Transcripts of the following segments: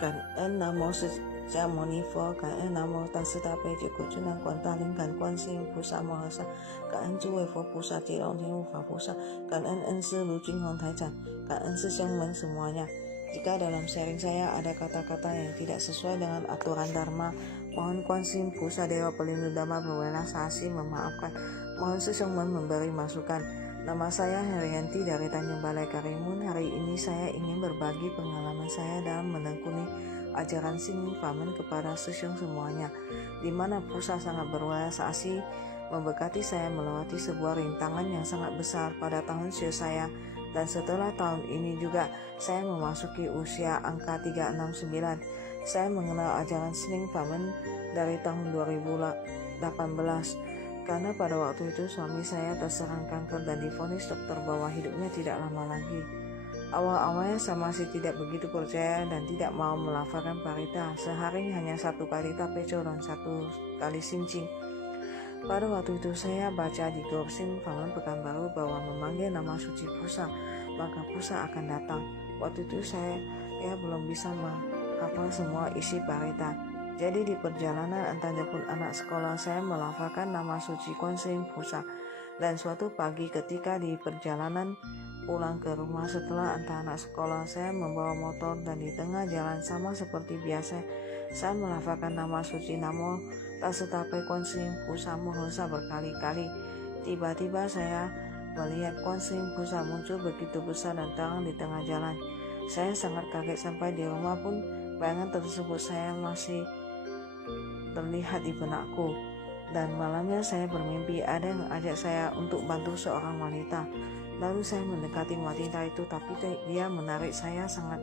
Cảm ơn Nam Mô释迦牟尼佛，感恩南无大慈大悲救苦救难广大灵感观世音菩萨摩诃萨，感恩诸位佛菩萨、地龙天护法菩萨，感恩恩师卢军宏台长，感恩师兄们semuanya. Jika dalam sharing saya ada kata-kata yang tidak sesuai dengan aturan Dharma, mohon Kuan Yin Pusa Dewa Pelindung Dhamma berwelas asih memaafkan. Mohon sesungguhnya memberi masukan. Nama saya Herianti dari Tanjung Balai Karimun. Hari ini saya ingin berbagi pengalaman saya dalam menekuni ajaran Sin Famen kepada sesung semuanya, di mana Pusa sangat berwelas asih memberkati saya melewati sebuah rintangan yang sangat besar pada tahun usia saya. Dan setelah tahun ini juga saya memasuki usia angka 369. Saya mengenal ajaran Sin Famen dari tahun 2018. Karena pada waktu itu suami saya terserang kanker dan divonis dokter bahwa hidupnya tidak lama lagi. Awal-awalnya saya masih tidak begitu percaya dan tidak mau melafalkan parita. Sehari hanya 1 kali tapeco dan 1 kali sincing. Pada waktu itu saya baca di grup Sin Famen Pekanbaru bahwa memanggil nama suci Pusa, maka Pusa akan datang. Waktu itu saya belum bisa menghafal semua isi parita. Jadi di perjalanan antarjemput anak sekolah saya melafalkan nama suci Kuan Yin Pusa. Dan suatu pagi ketika di perjalanan pulang ke rumah setelah antar anak sekolah, saya membawa motor dan di tengah jalan sama seperti biasa saya melafalkan nama suci Namo Tasetape Kuan Yin Pusa Mohasa berkali-kali. Tiba-tiba saya melihat Kuan Yin Pusa muncul begitu besar dan terang di tengah jalan. Saya sangat kaget, sampai di rumah pun bayangan tersebut saya masih terlihat di benakku. Dan malamnya saya bermimpi ada yang ajak saya untuk bantu seorang wanita. Lalu saya mendekati wanita itu, tapi dia menarik saya sangat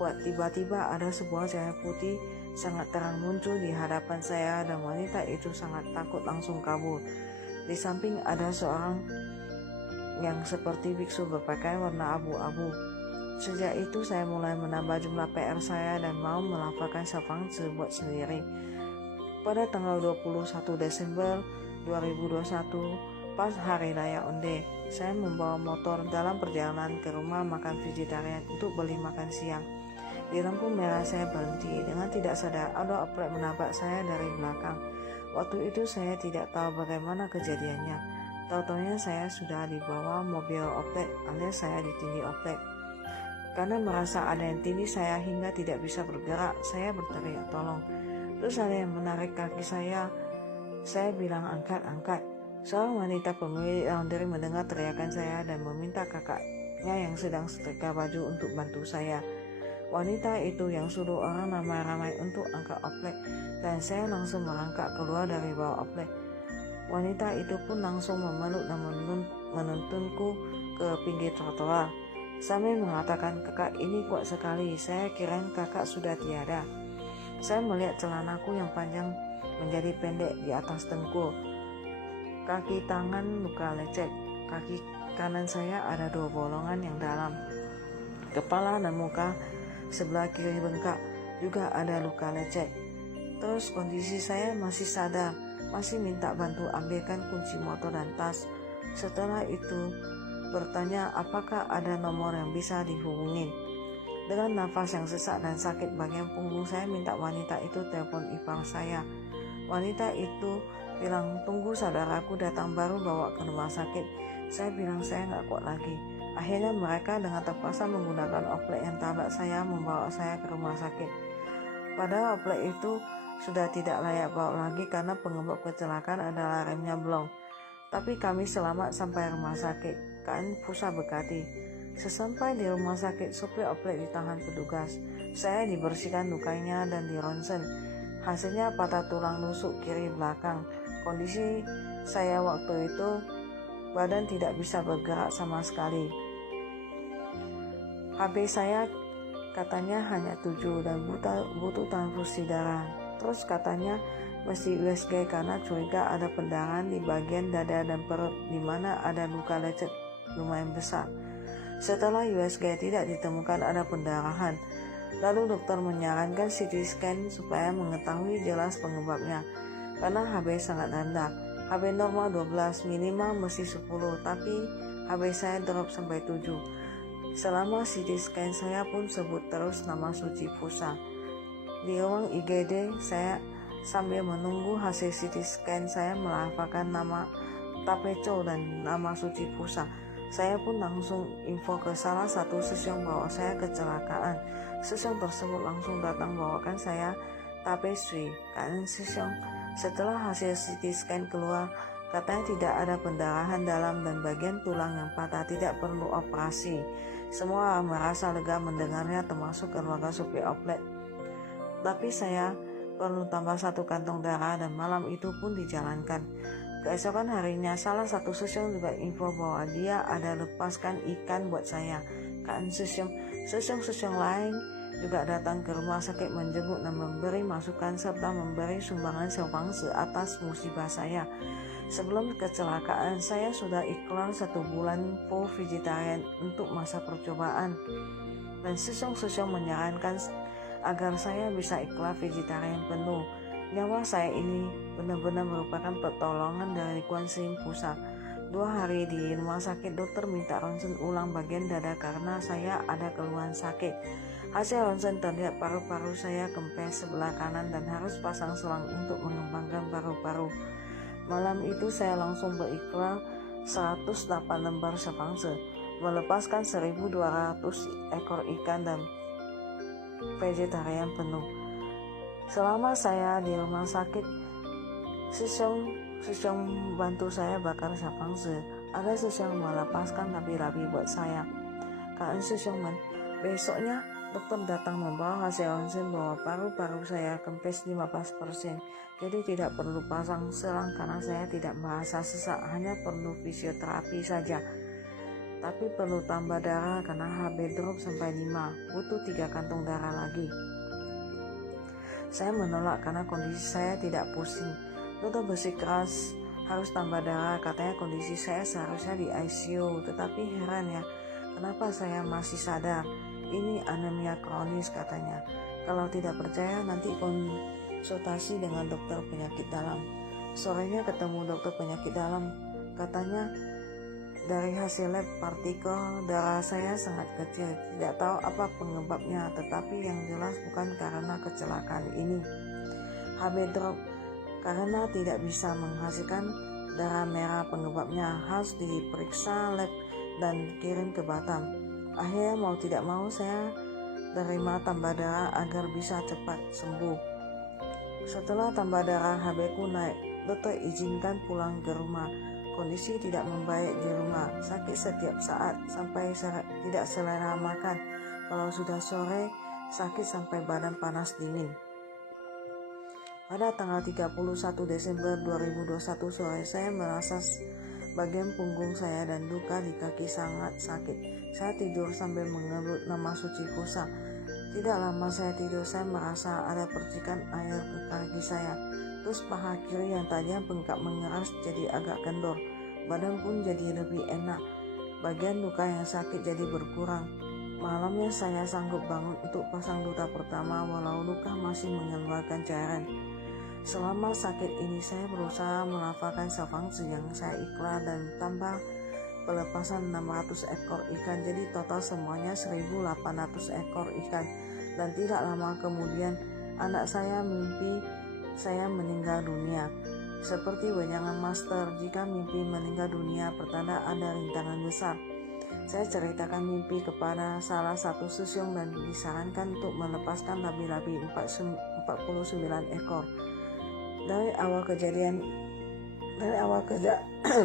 kuat. Tiba-tiba ada sebuah cahaya putih sangat terang muncul di hadapan saya dan wanita itu sangat takut langsung kabur. Di samping ada seorang yang seperti biksu berpakaian warna abu-abu. Sejak itu saya mulai menambah jumlah PR saya dan mau melafalkan syafang buat sendiri. Pada tanggal 21 Desember 2021, pas Hari Raya Onde, saya membawa motor dalam perjalanan ke rumah makan vegetarian untuk beli makan siang. Di lampu merah saya berhenti. Dengan tidak sadar ada oprek menabrak saya dari belakang. Waktu itu saya tidak tahu bagaimana kejadiannya. Tahu-taunya saya sudah dibawa mobil oprek alias saya ditindih oprek. Karena merasa ada yang tindih saya hingga tidak bisa bergerak, saya berteriak tolong. Terus ada yang menarik kaki saya. Saya bilang angkat. Seorang wanita pemilik laundry mendengar teriakan saya dan meminta kakaknya yang sedang setrika baju untuk bantu saya. Wanita itu yang suruh orang ramai-ramai untuk angkat oplek, dan saya langsung merangkak keluar dari bawah oplek. Wanita itu pun langsung memeluk dan menuntunku ke pinggir trotoar sambil mengatakan, "Kakak ini kuat sekali, saya kira kakak sudah tiada." Saya melihat celanaku yang panjang menjadi pendek di atas dengkul. Kaki tangan luka lecet. Kaki kanan saya ada 2 bolongan yang dalam. Kepala dan muka sebelah kiri bengkak, juga ada luka lecet. Terus kondisi saya masih sadar, masih minta bantu ambilkan kunci motor dan tas. Setelah itu bertanya apakah ada nomor yang bisa dihubungin. Dengan nafas yang sesak dan sakit bagian punggung, saya minta wanita itu telepon ipar saya. Wanita itu bilang, "Tunggu saudaraku datang baru bawa ke rumah sakit." Saya bilang saya nggak kuat lagi. Akhirnya mereka dengan terpaksa menggunakan oplek yang tabrak saya membawa saya ke rumah sakit. Padahal oplek itu sudah tidak layak bawa lagi karena penyebab kecelakaan adalah remnya blong. Tapi kami selamat sampai rumah sakit. Kan Pusa berkati. Sesampai di rumah sakit, sopir oplek ditahan petugas. Saya dibersihkan lukanya dan dironsen. Hasilnya patah tulang rusuk kiri belakang. Kondisi saya waktu itu badan tidak bisa bergerak sama sekali. HB saya katanya hanya 7 dan butuh transfusi darah. Terus katanya mesti USG karena curiga ada pendarahan di bagian dada dan perut di mana ada luka lecet lumayan besar. Setelah USG tidak ditemukan ada pendarahan. Lalu dokter menyarankan CT scan supaya mengetahui jelas penyebabnya. Karena HB sangat rendah. HB normal 12, minimal mesti 10, tapi HB saya drop sampai 7. Selama CT scan saya pun sebut terus nama suci Pusa. Di ruang IGD, saya sambil menunggu hasil CT scan, saya melafalkan nama Tapeco dan nama suci Pusa. Saya pun langsung info ke salah satu Sisyong bahwa saya kecelakaan. Sisyong tersebut langsung datang bawakan saya Tape Sui. Kan Sisyong, setelah hasil CT scan keluar, katanya tidak ada pendarahan dalam dan bagian tulang yang patah, tidak perlu operasi. Semua merasa lega mendengarnya, termasuk keluarga supir outlet. Tapi saya perlu tambah 1 kantong darah dan malam itu pun dijalankan. Keesokan harinya salah satu Sisyong juga info bahwa dia ada lepaskan ikan buat saya. Kan Sisyong lain juga datang ke rumah sakit menjenguk dan memberi masukan serta memberi sumbangan sewangse atas musibah saya. Sebelum kecelakaan, saya sudah ikhlas 1 bulan full vegetarian untuk masa percobaan. Dan Sisyong menyarankan agar saya bisa ikhlas vegetarian penuh. Nyawa saya ini benar-benar merupakan pertolongan dari Kuan Yin Pusat. 2 hari di rumah sakit, dokter minta ronsen ulang bagian dada karena saya ada keluhan sakit. Hasil ronsen terlihat paru-paru saya kempes sebelah kanan dan harus pasang selang untuk mengembangkan paru-paru. Malam itu saya langsung berikrar 108 lembar sewangse, melepaskan 1.200 ekor ikan dan vegetarian penuh. Selama saya di rumah sakit, Sisyong bantu saya bakar sewangse. Ada Sisyong melepaskan labi-labi buat saya. Kan Sisyong, besoknya dokter datang membawa hasil ronsen bahwa paru-paru saya kempes 15%. Jadi tidak perlu pasang selang karena saya tidak merasa sesak, hanya perlu fisioterapi saja. Tapi perlu tambah darah karena HB drop sampai 5, butuh 3 kantong darah lagi. Saya menolak karena kondisi saya tidak pusing. Dokter bersikeras harus tambah darah, katanya kondisi saya seharusnya di ICU. Tetapi heran ya, kenapa saya masih sadar? Ini anemia kronis katanya. Kalau tidak percaya nanti konsultasi dengan dokter penyakit dalam. Sorenya ketemu dokter penyakit dalam, katanya dari hasil lab partikel darah saya sangat kecil, tidak tahu apa penyebabnya, tetapi yang jelas bukan karena kecelakaan ini. HB drop karena tidak bisa menghasilkan darah merah, penyebabnya harus diperiksa lab dan kirim ke Batam. Akhirnya mau tidak mau saya terima tambah darah agar bisa cepat sembuh. Setelah tambah darah HB ku naik, dokter izinkan pulang ke rumah. Kondisi tidak membaik di rumah, sakit setiap saat sampai tidak selera makan. Kalau sudah sore, sakit sampai badan panas dingin. Pada tanggal 31 Desember 2021 sore, saya merasa bagian punggung saya dan luka di kaki sangat sakit. Saya tidur sambil mengelut nama suci Pusa. Tidak lama saya tidur, saya merasa ada percikan air ke kaki saya. Terus paha kiri yang tadinya bengkak mengeras jadi agak kendor. Badan pun jadi lebih enak. Bagian luka yang sakit jadi berkurang. Malamnya saya sanggup bangun untuk pasang duta pertama walau luka masih mengeluarkan cairan. Selama sakit ini saya berusaha melafalkan sewangse yang saya ikhlas dan tambah pelepasan 600 ekor ikan. Jadi total semuanya 1.800 ekor ikan. Dan tidak lama kemudian anak saya mimpi saya meninggal dunia. Seperti wejangan master, jika mimpi meninggal dunia pertanda ada rintangan besar. Saya ceritakan mimpi kepada salah satu Sisyong dan disarankan untuk melepaskan labi-labi 49 ekor. Dari awal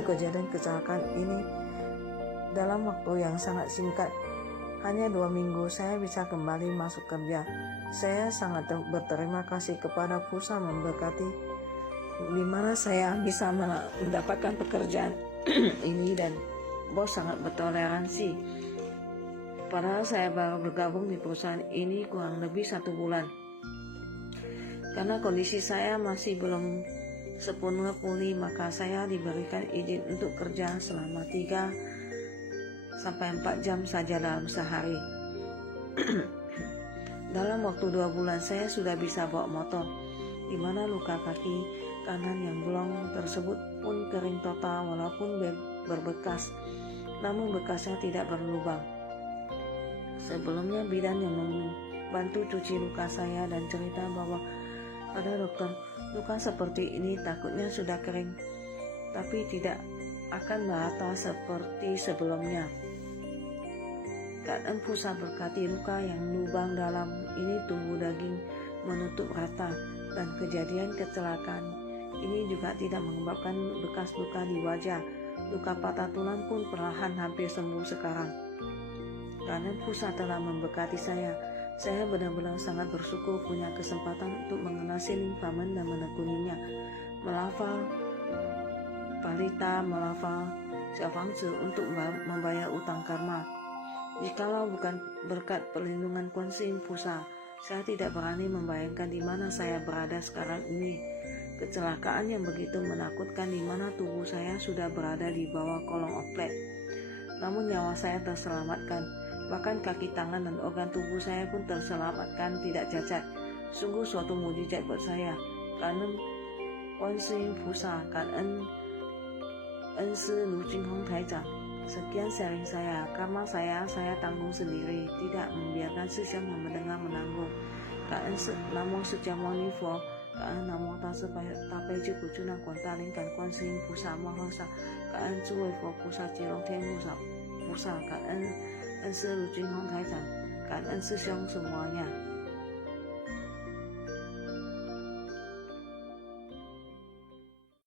kejadian kecelakaan ini dalam waktu yang sangat singkat, hanya 2 minggu saya bisa kembali masuk kerja. Saya sangat berterima kasih kepada Pusa memberkati di mana saya bisa mendapatkan pekerjaan ini, dan bos sangat bertoleransi. Padahal saya baru bergabung di perusahaan ini kurang lebih 1 bulan. Karena kondisi saya masih belum sepenuhnya pulih, maka saya diberikan izin untuk kerja selama 3-4 jam saja dalam sehari. Dalam waktu 2 bulan saya sudah bisa bawa motor, di mana luka kaki kanan yang bolong tersebut pun kering total walaupun berbekas, namun bekasnya tidak berlubang. Sebelumnya bidan yang bantu cuci luka saya dan cerita bahwa pada dokter, luka seperti ini takutnya sudah kering, tapi tidak akan merata seperti sebelumnya. Keadaan pusat berkati luka yang lubang dalam ini tumbuh daging menutup rata, dan kejadian kecelakaan ini juga tidak menyebabkan bekas luka di wajah. Luka patah tulang pun perlahan hampir sembuh sekarang. Keadaan pusat telah memberkati saya. Saya benar-benar sangat bersyukur punya kesempatan untuk mengenal Limfamen dan menekuninya. Melafal Palita, melafal Xiaofangzi untuk membayar utang karma. Jikalau bukan berkat perlindungan Kuan Yin Pusa, saya tidak berani membayangkan di mana saya berada sekarang ini. Kecelakaan yang begitu menakutkan di mana tubuh saya sudah berada di bawah kolong oplek. Namun nyawa saya terselamatkan. Bahkan kaki, tangan, dan organ tubuh saya pun terselamatkan tidak cacat. Sungguh suatu mujizat buat saya. Karena Kuan Yin Pusa, karena Ensi Lu Jinghong Taizang. Sekian sharing saya. Karma saya tanggung sendiri, tidak membiarkan Sisyang mendengar menanggung. Namo释迦牟尼佛，感恩南无大慈大悲救苦救难广大灵感观世音菩萨摩诃萨，感恩诸位佛菩萨及龙天菩萨，感恩恩师如金红台长，感恩师兄semuanya。